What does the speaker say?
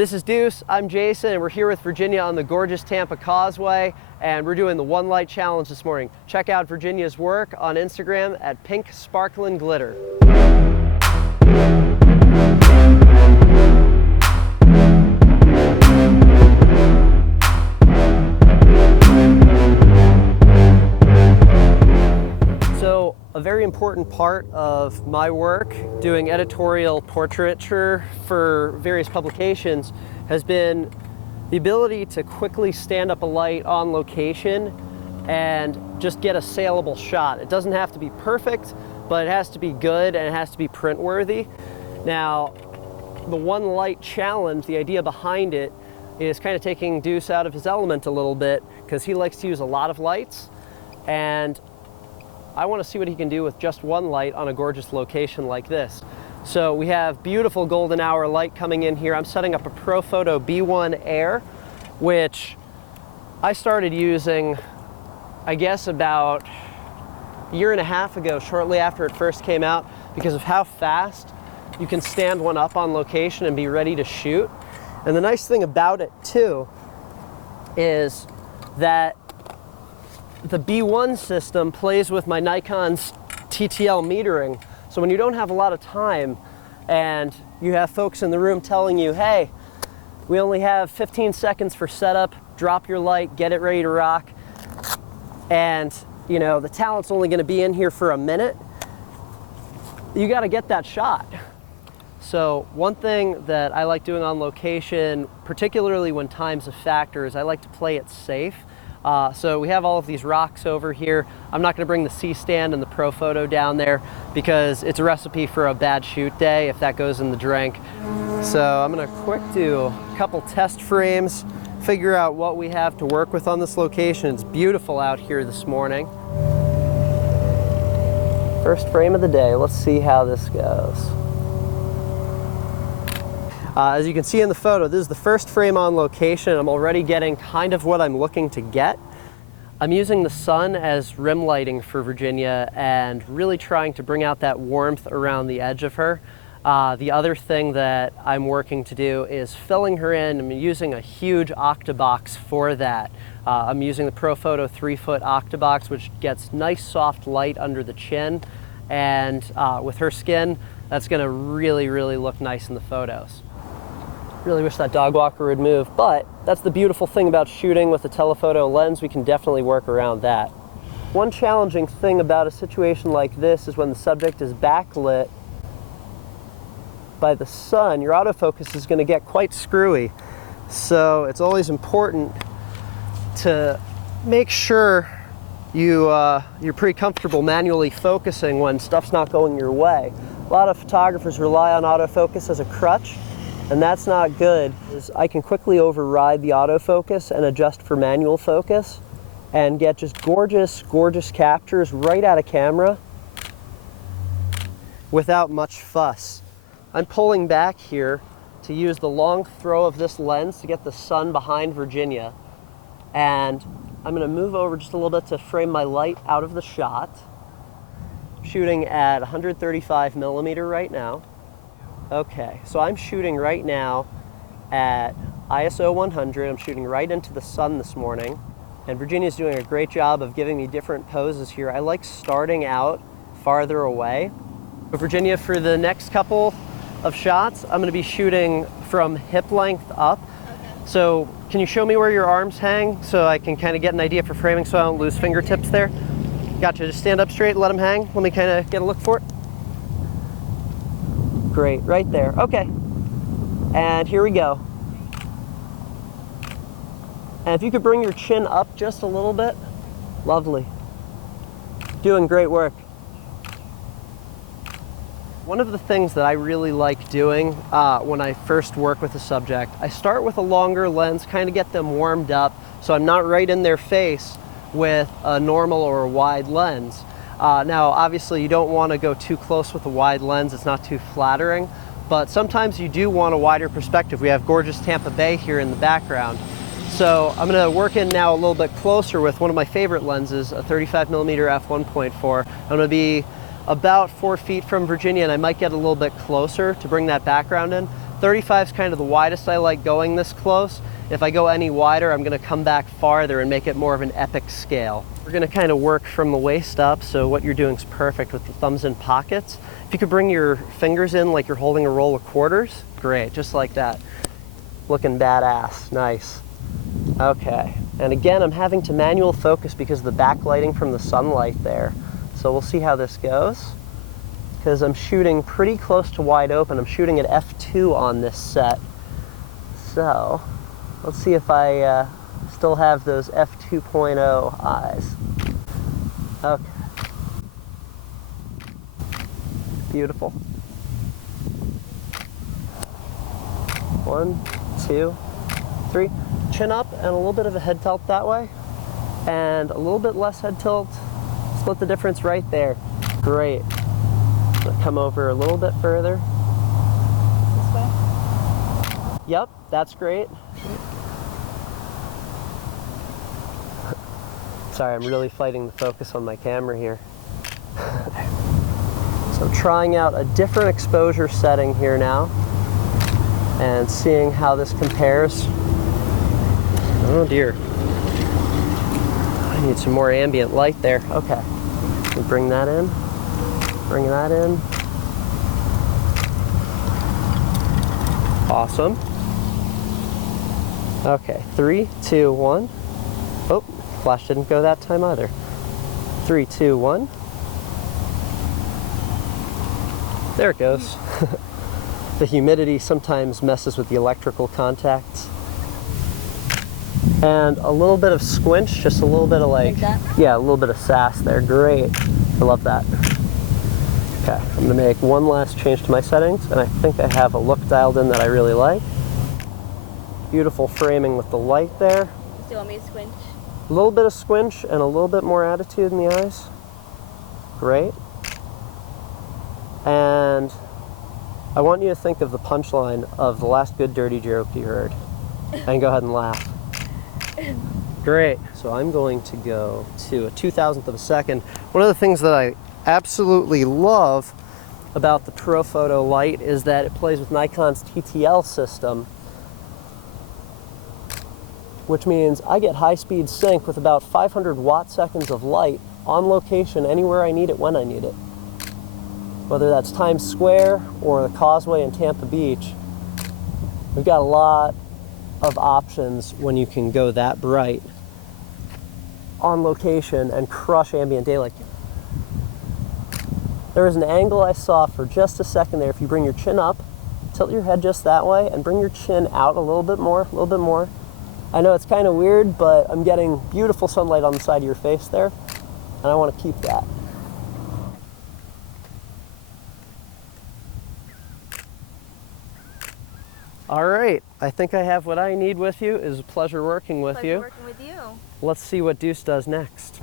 This is Deuce, I'm Jason, and we're here with Virginia on the gorgeous Tampa Causeway, and we're doing the One Light Challenge this morning. Check out Virginia's work on Instagram at Pink Sparklin' Glitter. So, a very important part of my work, doing editorial portraiture for various publications, has been the ability to quickly stand up a light on location and just get a saleable shot. It doesn't have to be perfect, but it has to be good and it has to be print worthy. Now, the One Light Challenge, the idea behind it is kind of taking Deuce out of his element a little bit, because he likes to use a lot of lights, and I want to see what he can do with just one light on a gorgeous location like this. So we have beautiful golden hour light coming in here. I'm setting up a Profoto B1 Air, which I started using, I guess, about a year and a half ago, shortly after it first came out, because of how fast you can stand one up on location and be ready to shoot. And the nice thing about it too is that the B1 system plays with my Nikon's TTL metering. So when you don't have a lot of time and you have folks in the room telling you, hey, we only have 15 seconds for setup, drop your light, get it ready to rock, and you know the talent's only going to be in here for a minute, you got to get that shot. So one thing that I like doing on location, particularly when time's a factor, is I like to play it safe. So we have all of these rocks over here. I'm not going to bring the C-stand and the Profoto down there because it's a recipe for a bad shoot day if that goes in the drink. So I'm going to quick do a couple test frames, figure out what we have to work with on this location. It's beautiful out here this morning. First frame of the day. Let's see how this goes. As you can see in the photo, this is the first frame on location. I'm already getting kind of what I'm looking to get. I'm using the sun as rim lighting for Virginia and really trying to bring out that warmth around the edge of her. The other thing that I'm working to do is filling her in. I'm using a huge octabox for that. I'm using the Profoto 3-foot octabox, which gets nice soft light under the chin, and with her skin, that's going to really look nice in the photos. Really wish that dog walker would move, but that's the beautiful thing about shooting with a telephoto lens. We can definitely work around that. One challenging thing about a situation like this is when the subject is backlit by the sun, your autofocus is going to get quite screwy. So it's always important to make sure you're pretty comfortable manually focusing when stuff's not going your way. A lot of photographers rely on autofocus as a crutch, and that's not good. I can quickly override the autofocus and adjust for manual focus and get just gorgeous captures right out of camera without much fuss. I'm pulling back here to use the long throw of this lens to get the sun behind Virginia, and I'm going to move over just a little bit to frame my light out of the shot. I'm shooting at 135 millimeter right now. Okay, so I'm shooting right now at ISO 100. I'm shooting right into the sun this morning, and Virginia's doing a great job of giving me different poses here. I like starting out farther away. Virginia, for the next couple of shots, I'm going to be shooting from hip length up. Okay. So can you show me where your arms hang so I can kind of get an idea for framing so I don't lose fingertips there? Gotcha, just stand up straight, let them hang. Let me kind of get a look for it. Great, right there. Okay, and here we go. And if you could bring your chin up just a little bit, lovely. Doing great work. One of the things that I really like doing when I first work with a subject, I start with a longer lens, kind of get them warmed up, so I'm not right in their face with a normal or a wide lens. Now, obviously, you don't want to go too close with a wide lens. It's not too flattering, but sometimes you do want a wider perspective. We have gorgeous Tampa Bay here in the background. So I'm going to work in now a little bit closer with one of my favorite lenses, a 35mm f1.4. I'm going to be about 4 feet from Virginia, and I might get a little bit closer to bring that background in. 35 is kind of the widest I like going this close. If I go any wider, I'm gonna come back farther and make it more of an epic scale. We're gonna kind of work from the waist up, so what you're doing is perfect with the thumbs in pockets. If you could bring your fingers in like you're holding a roll of quarters, great, just like that. Looking badass, nice. Okay, and again, I'm having to manual focus because of the backlighting from the sunlight there. So we'll see how this goes, because I'm shooting pretty close to wide open. I'm shooting at f2 on this set. So let's see if I still have those f2.0 eyes. Okay. Beautiful. 1, 2, 3. Chin up and a little bit of a head tilt that way. And a little bit less head tilt. Split the difference right there. Great. Come over a little bit further. This way? Yep, that's great. Sorry, I'm really fighting the focus on my camera here. So I'm trying out a different exposure setting here now and seeing how this compares. Oh dear. I need some more ambient light there. Okay. We'll bring that in. Bring that in. Awesome. Okay, 3, 2, 1. Oh, flash didn't go that time either. 3, 2, 1. There it goes. The humidity sometimes messes with the electrical contacts. And a little bit of squinch, just a little bit of like that? Yeah, a little bit of sass there. Great. I love that. Okay, I'm gonna make one last change to my settings, and I think I have a look dialed in that I really like. Beautiful framing with the light there. Do you want me to squinch? A little bit of squinch and a little bit more attitude in the eyes. Great. And I want you to think of the punchline of the last good dirty joke you heard, and go ahead and laugh. Great. So I'm going to go to a 2,000th of a second. One of the things that I absolutely love about the ProPhoto light is that it plays with Nikon's TTL system, which means I get high-speed sync with about 500 watt-seconds of light on location anywhere I need it when I need it. Whether that's Times Square or the Causeway in Tampa Beach, we've got a lot of options when you can go that bright on location and crush ambient daylight. There was an angle I saw for just a second there. If you bring your chin up, tilt your head just that way, and bring your chin out a little bit more, a little bit more. I know it's kind of weird, but I'm getting beautiful sunlight on the side of your face there, and I want to keep that. All right, I think I have what I need with you. It was a pleasure working with you. Working with you. Let's see what Deuce does next.